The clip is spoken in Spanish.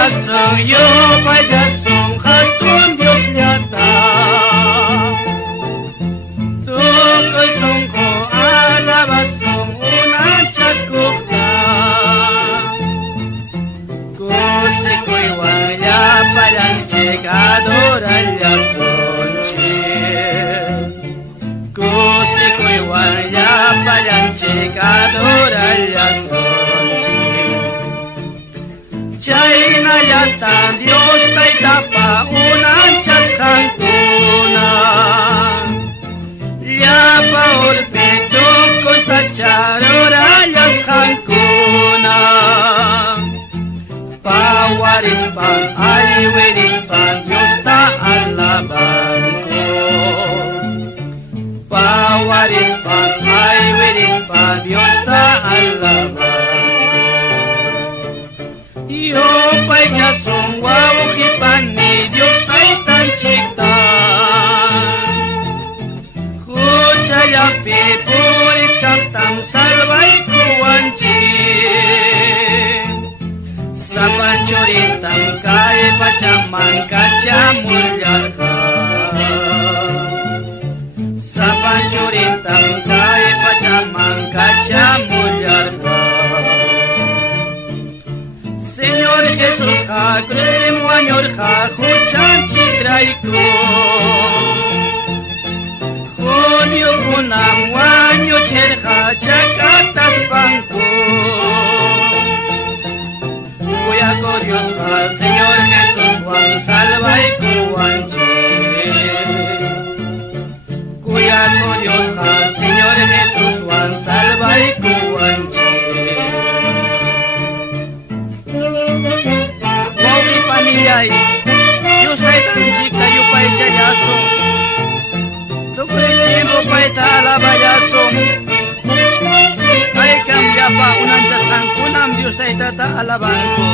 jasong yo pa'y jasong hatun Diyos yata. Tukoy song ko alabas song unang tiyakuk na. Kusi ko'y wanya palang chikadoran yason chin. Kusi ko'y wanya palang chikadoran yason chin. Chay na yata Diyos kay tapaunang tiyakang tunan. Yapa urpitung ko sa charurayas kang kunang. Pawaris pang aywiris pang Diyos taan laban ko. Pawaris pang aywiris pang Diyos taan laban ko. Iyo pa'y jasong wawukipan ni Diyos kay tanciktan. Kucayang pipuris kaptang salvay kuwancin. Sa pancuritang kay pacaman kaca mulyar ka. Sa pancuritang kay pacaman kaca mulyar ka. Señor Jesús ka krem wanyor ka kucang sigray ko. Kunyo kunang wanyo cerha cakatat pangko. Kuya ko Dios ka, Señor Jesús, Juan salvay kuwancin. Kuya ko Dios ka, Señor Jesús, Juan salvay kuwancin. Mauki paniyay, Dios kay tansik tayo pa'y chayasong. Tukulitibo pa'y taalabayasong. Kay kamya pa unan sa sangkunam Diyos ay tataalaban ko.